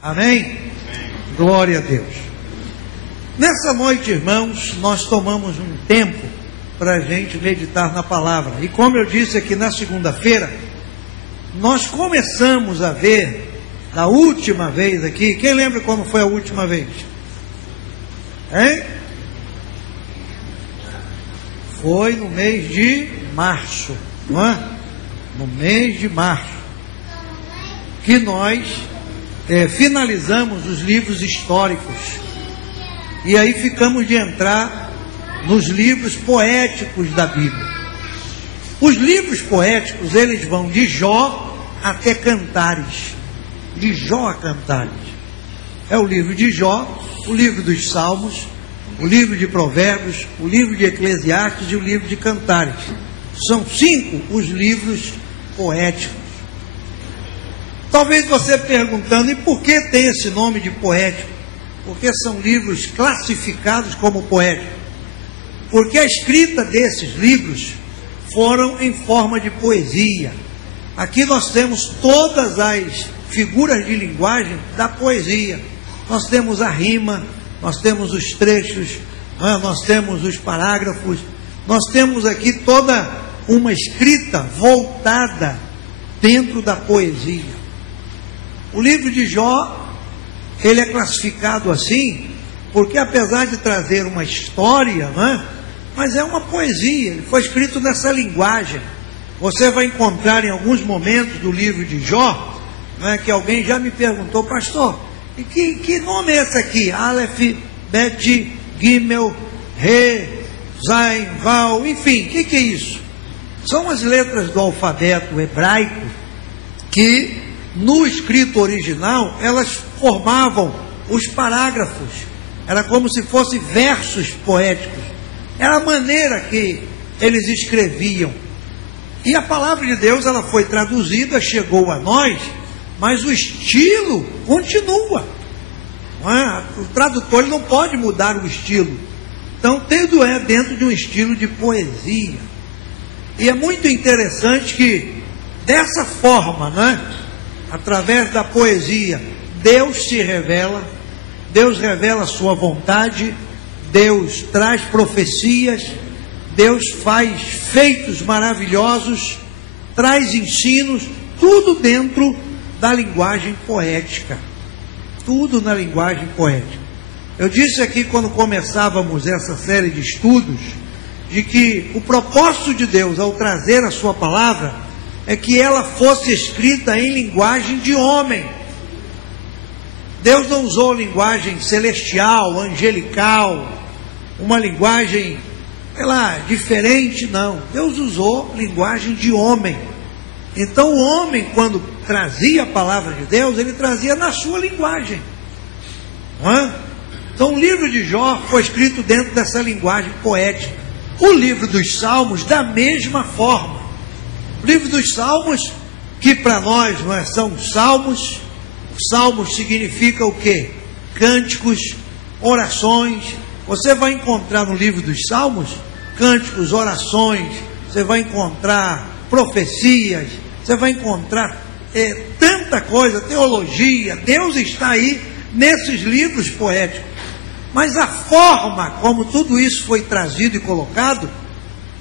Amém? Glória a Deus. Nessa noite, irmãos, nós tomamos um tempo para a gente meditar na palavra. E como eu disse aqui na segunda-feira, nós começamos a ver, da última vez aqui, quem lembra quando foi a última vez? Hein? Foi no mês de março, não é? No mês de março, que nós finalizamos os livros históricos. E aí ficamos de entrar nos livros poéticos da Bíblia. Os livros poéticos, eles vão de Jó até Cantares. De Jó a Cantares. É o livro de Jó, o livro dos Salmos, o livro de Provérbios, o livro de Eclesiastes e o livro de Cantares. São 5 os livros poéticos. Talvez você perguntando, e por que tem esse nome de poético? Porque são livros classificados como poéticos. Porque a escrita desses livros foram em forma de poesia. Aqui nós temos todas as figuras de linguagem da poesia. Nós temos a rima, nós temos os trechos, nós temos os parágrafos, nós temos aqui toda uma escrita voltada dentro da poesia. O livro de Jó, ele é classificado assim, porque apesar de trazer uma história, mas é uma poesia, ele foi escrito nessa linguagem. Você vai encontrar em alguns momentos do livro de Jó, que alguém já me perguntou, pastor, e que nome é esse aqui? Aleph, Bet, Gimel, Re, Zain, Val, enfim, o que é isso? São as letras do alfabeto hebraico que, no escrito original, elas formavam os parágrafos. Era como se fossem versos poéticos. Era a maneira que eles escreviam. E a palavra de Deus, ela foi traduzida, chegou a nós, mas o estilo continua. O tradutor não pode mudar o estilo. Então, tudo é dentro de um estilo de poesia. E é muito interessante que, dessa forma, através da poesia, Deus se revela, Deus revela a sua vontade, Deus traz profecias, Deus faz feitos maravilhosos, traz ensinos, tudo dentro da linguagem poética. Tudo na linguagem poética. Eu disse aqui quando começávamos essa série de estudos, de que o propósito de Deus ao trazer a sua palavra é que ela fosse escrita em linguagem de homem. Deus não usou linguagem celestial, angelical, uma linguagem, diferente, não. Deus usou linguagem de homem. Então o homem, quando trazia a palavra de Deus, ele trazia na sua linguagem. Então o livro de Jó foi escrito dentro dessa linguagem poética. O livro dos Salmos, da mesma forma. O livro dos Salmos, que para nós são salmos. Salmos significa o quê? Cânticos, orações. Você vai encontrar no livro dos Salmos cânticos, orações. Você vai encontrar profecias. Você vai encontrar tanta coisa, teologia. Deus está aí nesses livros poéticos. Mas a forma como tudo isso foi trazido e colocado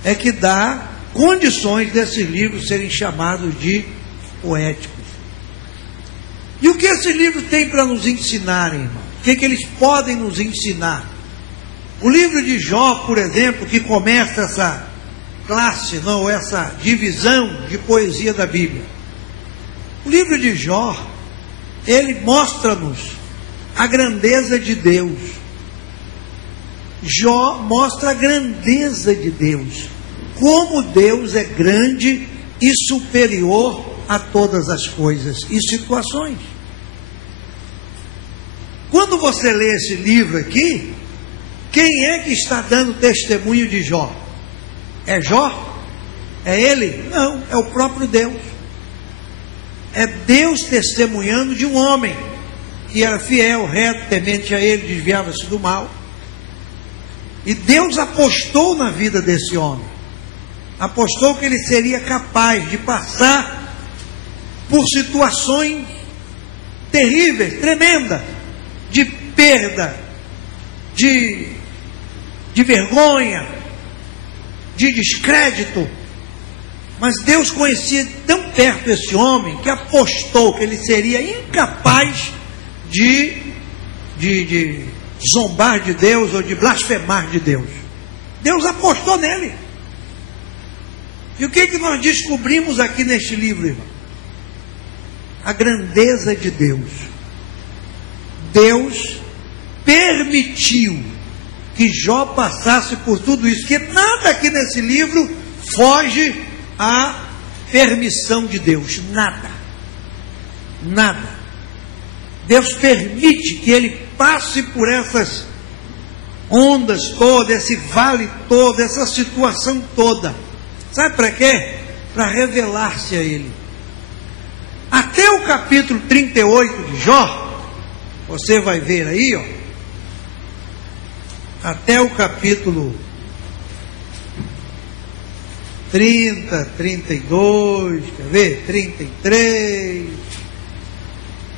é que dá condições desses livros serem chamados de poéticos. E o que esses livros têm para nos ensinar, irmão? O que eles podem nos ensinar? O livro de Jó, por exemplo, que começa essa classe, essa divisão de poesia da Bíblia. O livro de Jó, ele mostra-nos a grandeza de Deus. Jó mostra a grandeza de Deus. Como Deus é grande e superior a todas as coisas e situações. Quando você lê esse livro aqui, quem é que está dando testemunho de Jó? É Jó? É ele? Não, é o próprio Deus. É Deus testemunhando de um homem que era fiel, reto, temente a ele, desviava-se do mal. E Deus apostou na vida desse homem. Apostou que ele seria capaz de passar por situações terríveis, tremendas, de perda, de vergonha, de descrédito. Mas Deus conhecia tão perto esse homem que apostou que ele seria incapaz de zombar de Deus ou de blasfemar de Deus. Deus apostou nele. E o que nós descobrimos aqui neste livro, irmão? A grandeza de Deus. Deus permitiu que Jó passasse por tudo isso, que nada aqui nesse livro foge à permissão de Deus, nada, Deus permite que ele passe por essas ondas todas, esse vale todo, essa situação toda, sabe para quê? Para revelar-se a ele. Até o capítulo 38 de Jó, você vai ver aí, ó, até o capítulo 30, 32, quer ver? 33,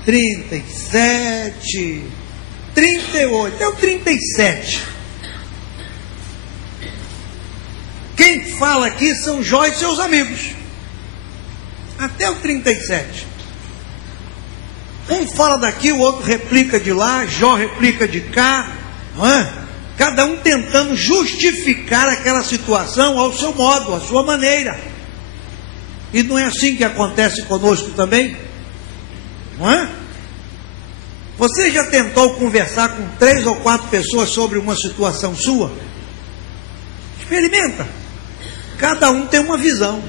37, 38, até o 37. Quem fala aqui são Jó e seus amigos. Até o 37. Um fala daqui, o outro replica de lá, Jó replica de cá, não é? Cada um tentando justificar aquela situação ao seu modo, à sua maneira. E não é assim que acontece conosco também? Não é? Você já tentou conversar com 3 ou 4 pessoas sobre uma situação sua? Experimenta. Cada um tem uma visão.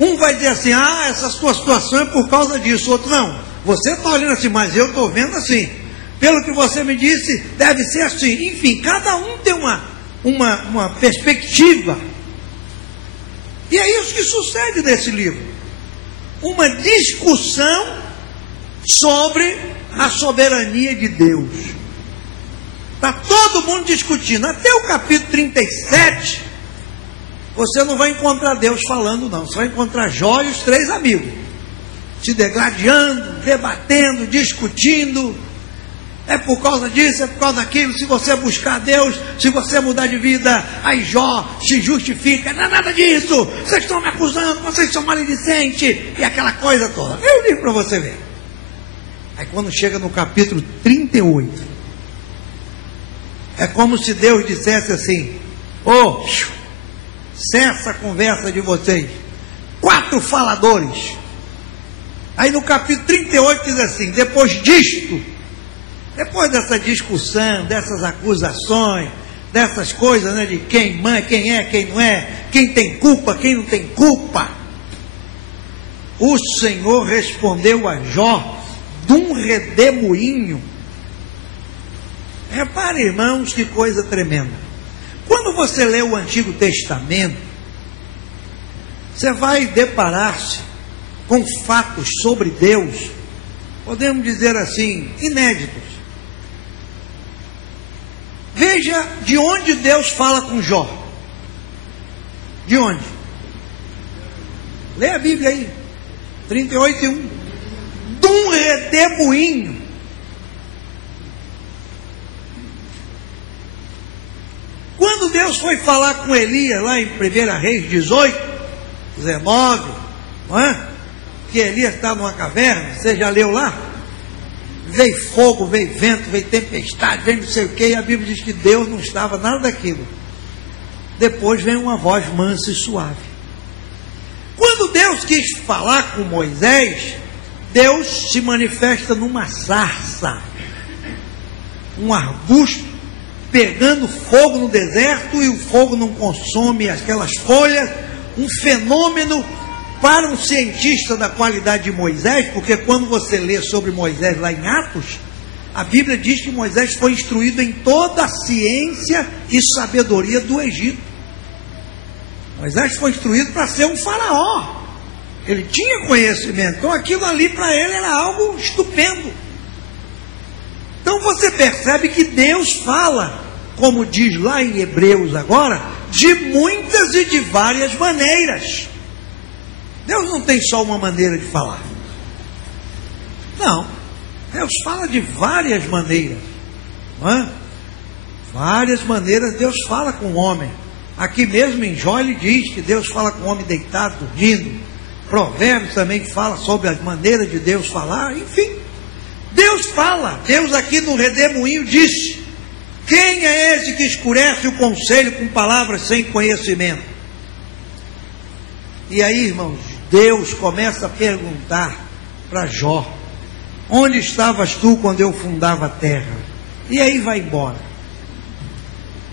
Um vai dizer assim, essa sua situação é por causa disso. O outro, não, você está olhando assim, mas eu estou vendo assim. Pelo que você me disse, deve ser assim. Enfim, cada um tem uma perspectiva. E é isso que sucede nesse livro. Uma discussão sobre a soberania de Deus. Está todo mundo discutindo. Até o capítulo 37, você não vai encontrar Deus falando, não. Você vai encontrar Jó e os 3 amigos se degladiando, debatendo, discutindo. É por causa disso, é por causa daquilo. Se você buscar Deus, se você mudar de vida, aí Jó se justifica. Não é nada disso, vocês estão me acusando, vocês são maledicentes, e aquela coisa toda. Eu digo para você ver. Aí quando chega no capítulo 38, é como se Deus dissesse assim, cessa a conversa de vocês, 4 faladores. Aí no capítulo 38 diz assim, depois disto, depois dessa discussão, dessas acusações, dessas coisas, né, de quem é, quem não é, quem tem culpa, quem não tem culpa, o Senhor respondeu a Jó de um redemoinho. Repare, irmãos, que coisa tremenda. Quando você lê o Antigo Testamento, você vai deparar-se com fatos sobre Deus, podemos dizer assim, inéditos. Veja de onde Deus fala com Jó. De onde? Lê a Bíblia aí, 38:1. De um redemoinho. Quando Deus foi falar com Elias, lá em 1 Reis 18, 19, não é? Que Elias está numa caverna, você já leu lá? Veio fogo, veio vento, veio tempestade, veio não sei o que, e a Bíblia diz que Deus não estava nada daquilo. Depois vem uma voz mansa e suave. Quando Deus quis falar com Moisés, Deus se manifesta numa sarça, um arbusto, pegando fogo no deserto, e o fogo não consome aquelas folhas, um fenômeno para um cientista da qualidade de Moisés, porque quando você lê sobre Moisés lá em Atos, a Bíblia diz que Moisés foi instruído em toda a ciência e sabedoria do Egito. Moisés foi instruído para ser um faraó. Ele tinha conhecimento, então aquilo ali para ele era algo estupendo. Então você percebe que Deus fala, como diz lá em Hebreus agora, de muitas e de várias maneiras. Deus não tem só uma maneira de falar. Não. Deus fala de várias maneiras, não é? Várias maneiras Deus fala com o homem. Aqui mesmo em Jó ele diz que Deus fala com o homem deitado, dormindo. Provérbios também fala sobre as maneiras de Deus falar. Enfim, Deus fala. Deus aqui no redemoinho disse: quem é esse que escurece o conselho com palavras sem conhecimento? E aí, irmãos, Deus começa a perguntar para Jó: onde estavas tu quando eu fundava a terra? E aí vai embora.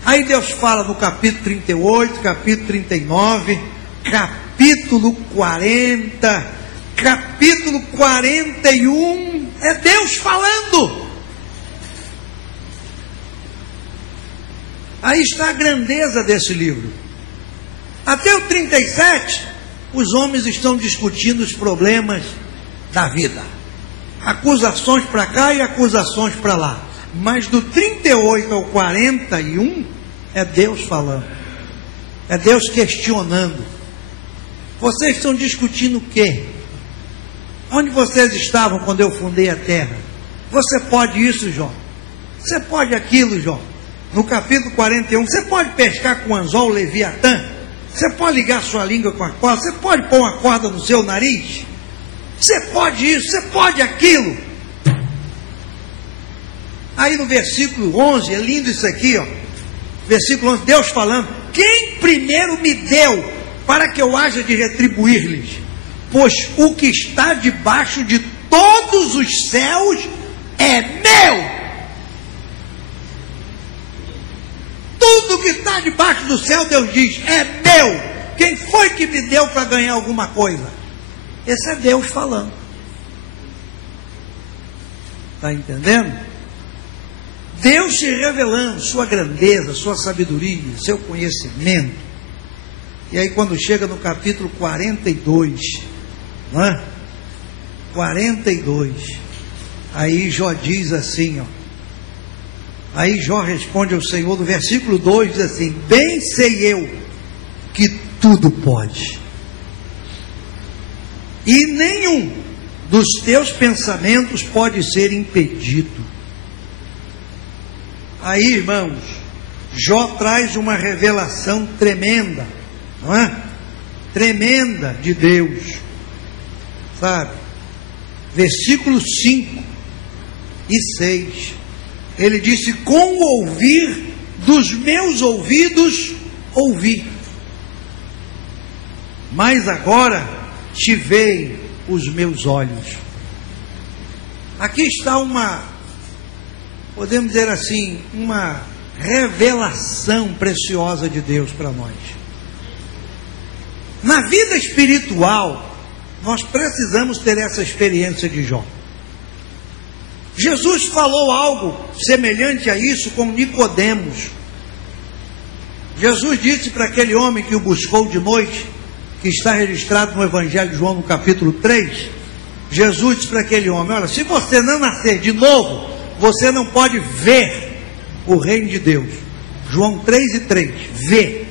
Aí Deus fala no capítulo 38, capítulo 39, capítulo 40, capítulo 41, é Deus falando. Aí está a grandeza desse livro. Até o 37, os homens estão discutindo os problemas da vida. Acusações para cá e acusações para lá. Mas do 38 ao 41, é Deus falando. É Deus questionando. Vocês estão discutindo o quê? Onde vocês estavam quando eu fundei a terra? Você pode isso, Jó? Você pode aquilo, Jó? No capítulo 41, você pode pescar com anzol leviatã? Você pode ligar sua língua com a corda? Você pode pôr uma corda no seu nariz? Você pode isso, você pode aquilo. Aí no versículo 11, é lindo isso aqui, ó. Versículo 11, Deus falando: quem primeiro me deu para que eu haja de retribuir-lhes? Pois o que está debaixo de todos os céus é meu. Tudo que está debaixo do céu, Deus diz, é meu. Quem foi que me deu para ganhar alguma coisa? Esse é Deus falando. Está entendendo? Deus se revelando, sua grandeza, sua sabedoria, seu conhecimento. E aí quando chega no capítulo 42, não é? 42, aí Jó diz assim, ó. Aí Jó responde ao Senhor, no versículo 2 diz assim: bem sei eu que tudo pode, e nenhum dos teus pensamentos pode ser impedido. Aí, irmãos, Jó traz uma revelação tremenda, não é? Tremenda de Deus, sabe? Versículos 5 e 6, ele disse: com o ouvir dos meus ouvidos ouvi, mas agora te veem os meus olhos. Aqui está uma, podemos dizer assim, uma revelação preciosa de Deus para nós. Na vida espiritual, nós precisamos ter essa experiência de Jó. Jesus falou algo semelhante a isso com Nicodemos. Jesus disse para aquele homem que o buscou de noite, que está registrado no Evangelho de João no capítulo 3, Jesus disse para aquele homem: olha, se você não nascer de novo, você não pode ver o reino de Deus. João 3:3, ver.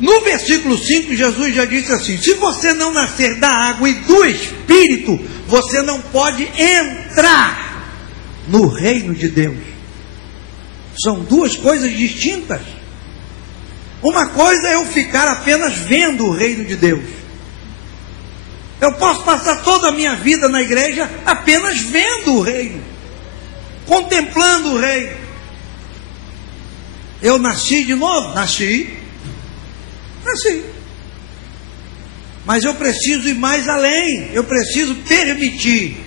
No versículo 5, Jesus já disse assim: se você não nascer da água e do Espírito, você não pode entrar no reino de Deus. São duas coisas distintas. Uma coisa é eu ficar apenas vendo o reino de Deus. Eu posso passar toda a minha vida na igreja apenas vendo o reino, contemplando o reino. Eu nasci de novo? Nasci. Mas eu preciso ir mais além. Eu preciso permitir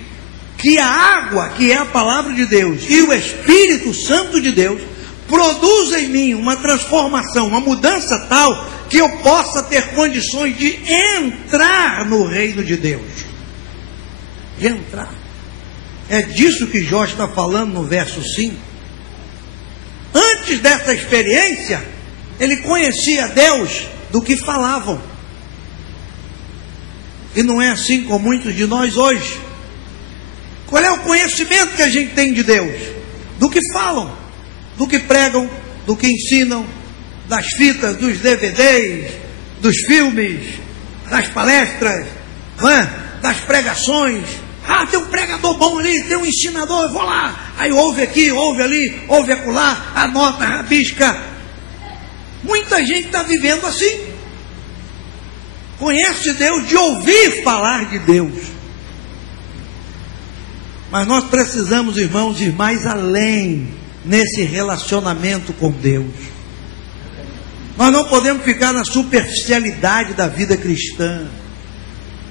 que a água, que é a palavra de Deus, e o Espírito Santo de Deus produza em mim uma transformação, uma mudança tal que eu possa ter condições de entrar no reino de Deus. De entrar. É disso que Jó está falando no verso 5. Antes dessa experiência, ele conhecia Deus do que falavam. E não é assim com muitos de nós hoje. Qual é o conhecimento que a gente tem de Deus? Do que falam, do que pregam, do que ensinam, das fitas, dos DVDs, dos filmes, das palestras, das pregações. Ah, tem um pregador bom ali, tem um ensinador, eu vou lá. Aí ouve aqui, ouve ali, ouve acolá, anota, rabisca. Muita gente está vivendo assim. Conhece Deus de ouvir falar de Deus. Mas nós precisamos, irmãos, ir mais além nesse relacionamento com Deus. Nós não podemos ficar na superficialidade da vida cristã.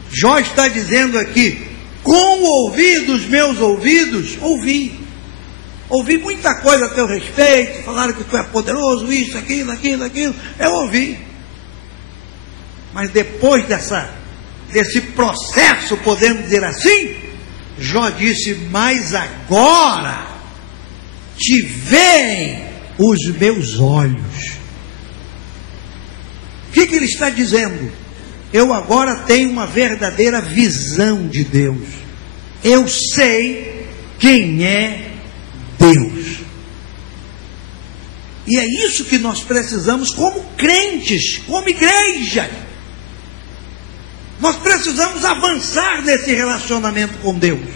Jó está dizendo aqui: com o ouvir dos meus ouvidos, ouvi muita coisa a teu respeito, falaram que tu é poderoso, isso, aquilo, eu ouvi. Mas depois desse processo, podemos dizer assim, Jó disse: mas agora te veem os meus olhos. O que ele está dizendo? Eu agora tenho uma verdadeira visão de Deus. Eu sei quem é Deus. E é isso que nós precisamos como crentes, como igreja. Nós precisamos avançar nesse relacionamento com Deus,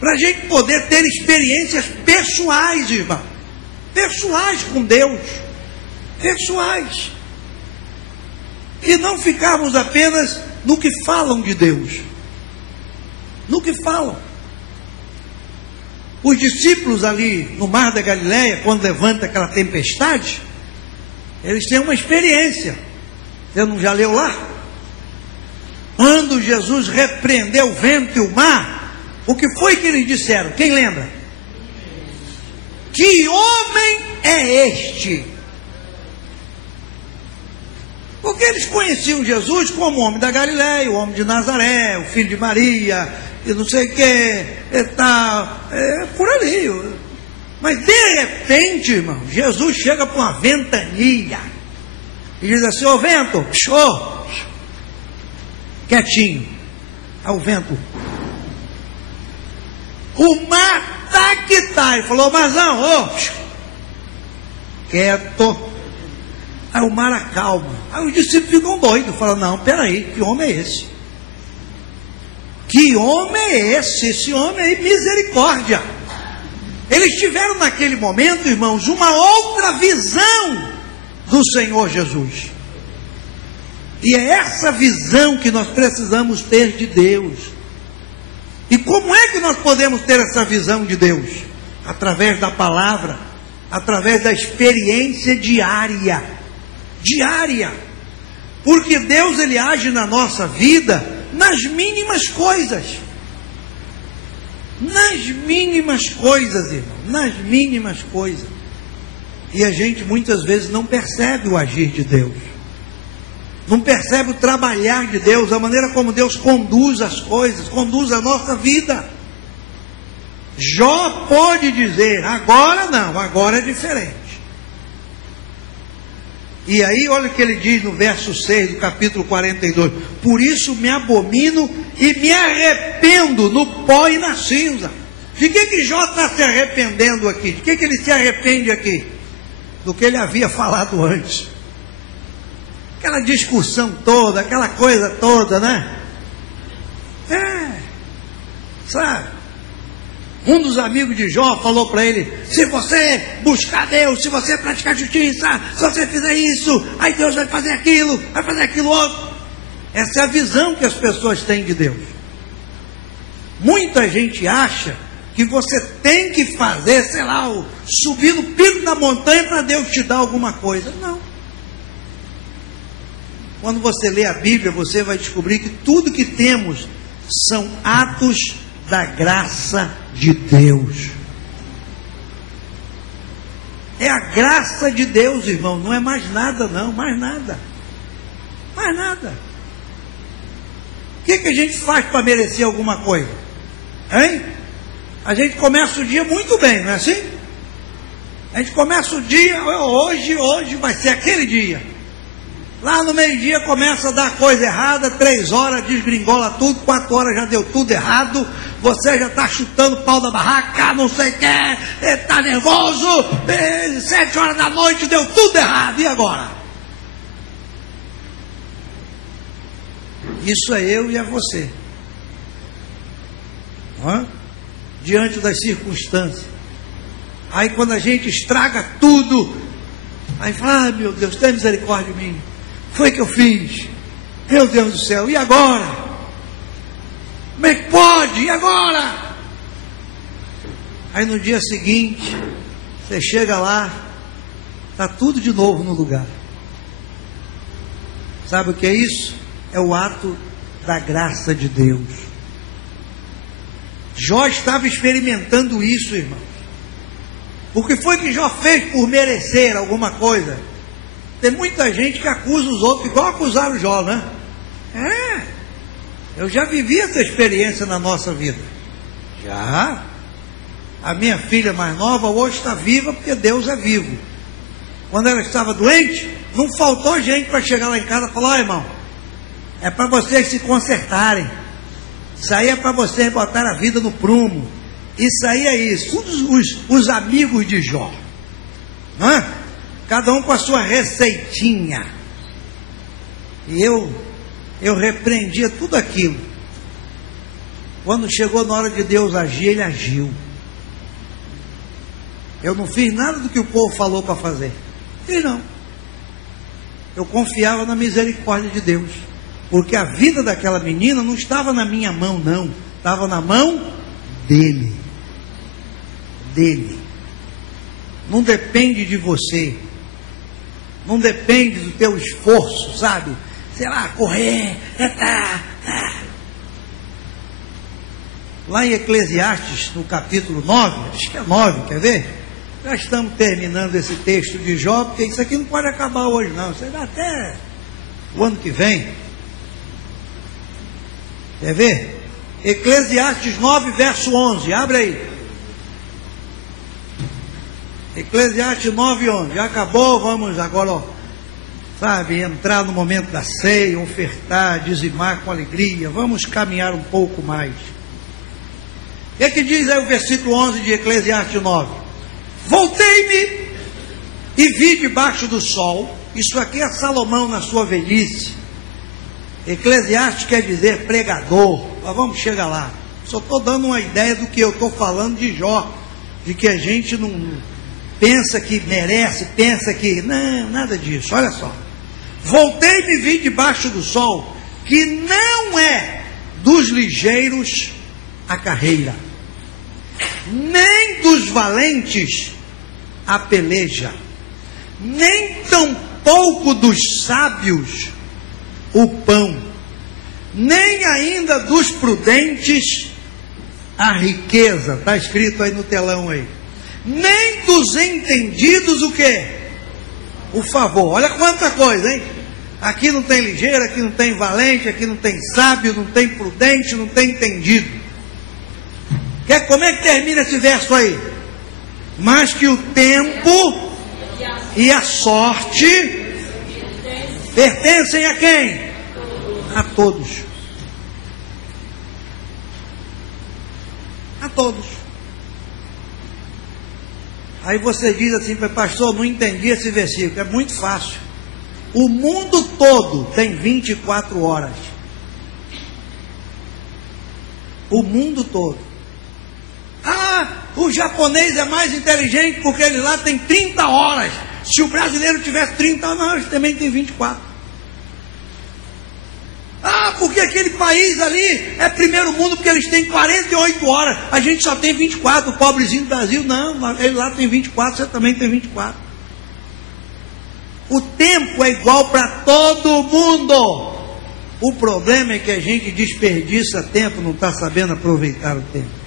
para a gente poder ter experiências pessoais, irmão. Pessoais com Deus. Pessoais. E não ficarmos apenas no que falam de Deus. No que falam. Os discípulos ali no Mar da Galileia, quando levanta aquela tempestade, eles têm uma experiência. Você não já leu lá? Quando Jesus repreendeu o vento e o mar, o que foi que eles disseram? Quem lembra? Que homem é este? Porque eles conheciam Jesus como o homem da Galileia, o homem de Nazaré, o filho de Maria, e não sei o que, e tal, por ali. Mas de repente, irmão, Jesus chega para uma ventania e diz assim: ô vento, show, quietinho. Aí o vento, o mar tá que tá. Ele falou: mas não, quieto. Aí o mar acalma. Aí os discípulos ficam doidos. Falam: não, peraí, que homem é esse? Que homem é esse? Esse homem aí, misericórdia. Eles tiveram naquele momento, irmãos, uma outra visão do Senhor Jesus. E é essa visão que nós precisamos ter de Deus. E como é que nós podemos ter essa visão de Deus? Através da palavra, através da experiência diária. Porque Deus, ele age na nossa vida nas mínimas coisas. Nas mínimas coisas, irmão. Nas mínimas coisas. E a gente muitas vezes não percebe o agir de Deus. Não percebe o trabalhar de Deus, a maneira como Deus conduz as coisas, conduz a nossa vida. Jó pode dizer: agora não, agora é diferente. E aí olha o que ele diz no verso 6 do capítulo 42: por isso me abomino e me arrependo no pó e na cinza. De que Jó está se arrependendo aqui? De que ele se arrepende aqui? Do que ele havia falado antes. Aquela discussão toda, aquela coisa toda, né? Sabe? Um dos amigos de Jó falou para ele: se você buscar Deus, se você praticar justiça, se você fizer isso, aí Deus vai fazer aquilo outro. Essa é a visão que as pessoas têm de Deus. Muita gente acha que você tem que fazer, sei lá, subir no pico da montanha para Deus te dar alguma coisa. Não. Quando você lê a Bíblia, você vai descobrir que tudo que temos são atos da graça de Deus. É a graça de Deus, irmão. Não é mais nada, não. Mais nada. Mais nada. O que a gente faz para merecer alguma coisa? Hein? A gente começa o dia muito bem, não é assim? A gente começa o dia, hoje vai ser aquele dia. Lá no meio-dia começa a dar coisa errada, 3 horas desgringola tudo, 4 horas já deu tudo errado, você já está chutando o pau da barraca, não sei o que, está nervoso, 7 horas da noite deu tudo errado, e agora? Isso é eu e é você. não é? Diante das circunstâncias. Aí quando a gente estraga tudo, aí fala, ah, meu Deus, tem misericórdia de mim. Foi que eu fiz. Meu Deus do céu, e agora? Como é que pode? E agora? Aí no dia seguinte, você chega lá, está tudo de novo no lugar. Sabe o que é isso? É o ato da graça de Deus. Jó estava experimentando isso, irmão. O que foi que Jó fez por merecer alguma coisa? Tem muita gente que acusa os outros, igual acusaram Jó, né? Eu já vivi essa experiência na nossa vida. Já. A minha filha mais nova hoje está viva porque Deus é vivo. Quando ela estava doente, não faltou gente para chegar lá em casa e falar, ó, irmão, é para vocês se consertarem. Isso aí é para vocês botar a vida no prumo. Isso aí é isso. Os amigos de Jó, não é? Cada um com a sua receitinha. E eu repreendia tudo aquilo. Quando chegou na hora de Deus agir, ele agiu. Eu não fiz nada do que o povo falou para fazer. Fiz não. Eu confiava na misericórdia de Deus. Porque a vida daquela menina não estava na minha mão, não. Estava na mão dele. Dele. Não depende de você. Não depende do teu esforço, sabe? Sei lá, correr. Lá em Eclesiastes, no capítulo 9, acho que é 9, quer ver? Já estamos terminando esse texto de Jó, porque isso aqui não pode acabar hoje não. Isso dá até o ano que vem. Quer ver? Eclesiastes 9, verso 11. Abre aí. Eclesiastes 9, 11. Já acabou, vamos agora, ó, sabe, entrar no momento da ceia, ofertar, dizimar com alegria. Vamos caminhar um pouco mais. O que diz aí o versículo 11 de Eclesiastes 9? Voltei-me e vi debaixo do sol. Isso aqui é Salomão na sua velhice. Eclesiastes quer dizer pregador. Mas vamos chegar lá. Só estou dando uma ideia do que eu estou falando de Jó. De que a gente não pensa que merece, pensa que... Não, nada disso. Olha só. Voltei-me e vi debaixo do sol que não é dos ligeiros a carreira, nem dos valentes a peleja, nem tampouco dos sábios o pão, nem ainda dos prudentes a riqueza. Está escrito aí no telão aí. Nem dos entendidos o quê? O favor. Olha quanta coisa, hein? Aqui não tem ligeiro, aqui não tem valente, aqui não tem sábio, não tem prudente, não tem entendido. Como é que termina esse verso aí? Mas que o tempo e a sorte pertencem a quem? A todos. A todos. Aí você diz assim, pastor, não entendi esse versículo. É muito fácil. O mundo todo tem 24 horas. O mundo todo. Ah, o japonês é mais inteligente porque ele lá tem 30 horas. Se o brasileiro tivesse 30, não, ele também tem 24. Ah, porque aquele país ali é primeiro mundo porque eles têm 48 horas. A gente só tem 24, o pobrezinho do Brasil, não, ele lá tem 24, você também tem 24. O tempo é igual para todo mundo. O problema é que a gente desperdiça tempo, não está sabendo aproveitar o tempo.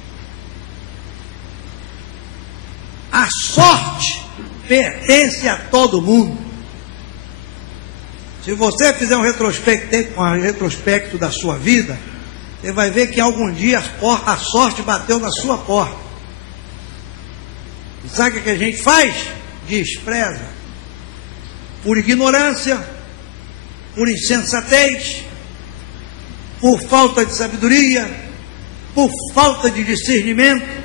A sorte pertence a todo mundo. Se você fizer um retrospecto da sua vida, você vai ver que algum dia a sorte bateu na sua porta. E sabe o que a gente faz? Despreza. Por ignorância, por insensatez, por falta de sabedoria, por falta de discernimento,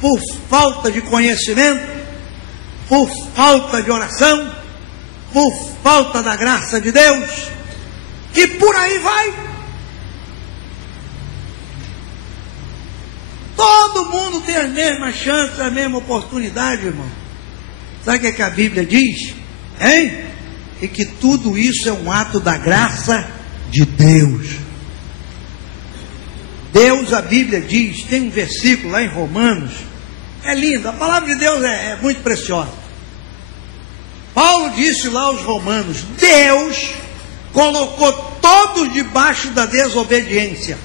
por falta de conhecimento, por falta de oração, por falta da graça de Deus, e por aí vai. Todo mundo tem as mesmas chances, a mesma oportunidade, irmão. Sabe o que a Bíblia diz? Hein? E que tudo isso é um ato da graça de Deus. Deus, a Bíblia diz, tem um versículo lá em Romanos, é lindo, a palavra de Deus é muito preciosa. Paulo disse lá aos Romanos: Deus colocou todos debaixo da desobediência,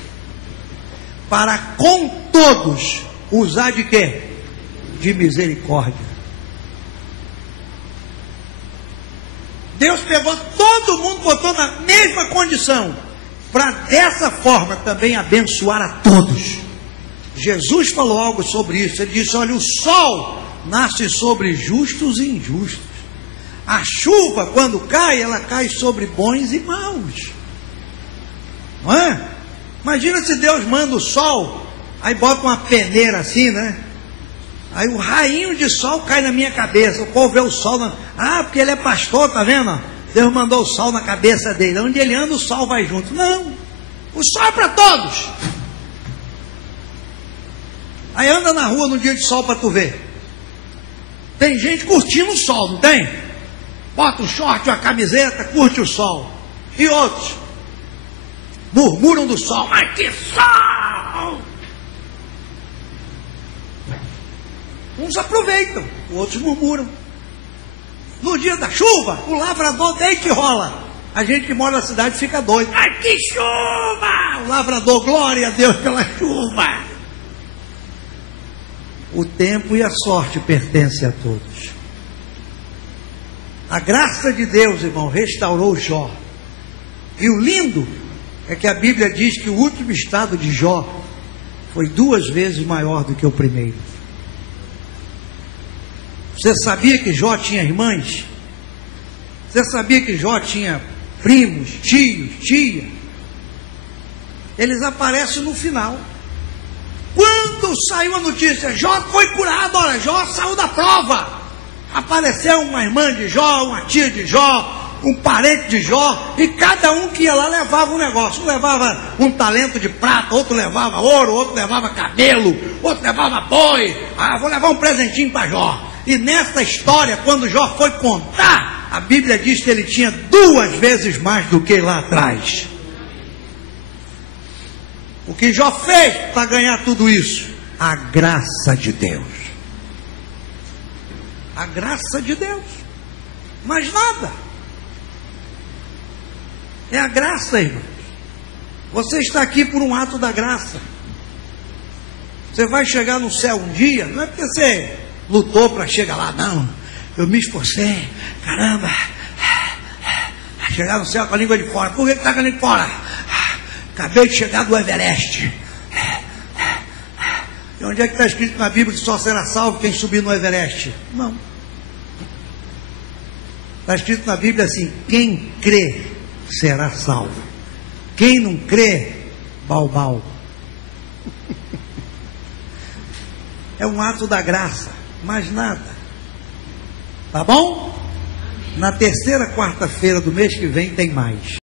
para com todos usar de quê? De misericórdia. Deus pegou todo mundo, botou na mesma condição, para dessa forma também abençoar a todos. Jesus falou algo sobre isso. Ele disse: olha, o sol nasce sobre justos e injustos. A chuva, quando cai, ela cai sobre bons e maus. Não é? Imagina se Deus manda o sol, aí bota uma peneira assim, né? Aí o rainho de sol cai na minha cabeça. O povo vê o sol. Porque ele é pastor, tá vendo? Deus mandou o sol na cabeça dele. Onde ele anda, o sol vai junto. Não. O sol é para todos. Aí anda na rua no dia de sol para tu ver. Tem gente curtindo o sol, não tem? Bota um short, uma camiseta, curte o sol. E outros murmuram do sol. Ai, que sol! Uns aproveitam, outros murmuram. No dia da chuva, o lavrador deita e rola. A gente que mora na cidade fica doido. Ai, que chuva! O lavrador, glória a Deus pela chuva. O tempo e a sorte pertencem a todos. A graça de Deus, irmão, restaurou Jó. E o lindo é que a Bíblia diz que o último estado de Jó foi 2 vezes maior do que o primeiro. Você sabia que Jó tinha irmãs? Você sabia que Jó tinha primos, tios, tia? Eles aparecem no final. Quando saiu a notícia, Jó foi curado, olha, Jó saiu da prova. Apareceu uma irmã de Jó, uma tia de Jó, um parente de Jó, e cada um que ia lá levava um negócio. Um levava um talento de prata, outro levava ouro, outro levava cabelo, outro levava boi. Vou levar um presentinho para Jó. E nessa história, quando Jó foi contar, a Bíblia diz que ele tinha 2 vezes mais do que lá atrás. O que Jó fez para ganhar tudo isso? A graça de Deus. A graça de Deus. Mais nada. É a graça, irmãos. Você está aqui por um ato da graça. Você vai chegar no céu um dia, não é porque você lutou para chegar lá, não. Eu me esforcei, caramba. Chegar no céu com a língua de fora. Por que está com a língua de fora? Acabei de chegar do Everest. E onde é que está escrito na Bíblia que só será salvo quem subir no Everest? Não. Está escrito na Bíblia assim: quem crê será salvo. Quem não crê, balbal. É um ato da graça, mais nada. Tá bom? Na terceira quarta-feira do mês que vem tem mais.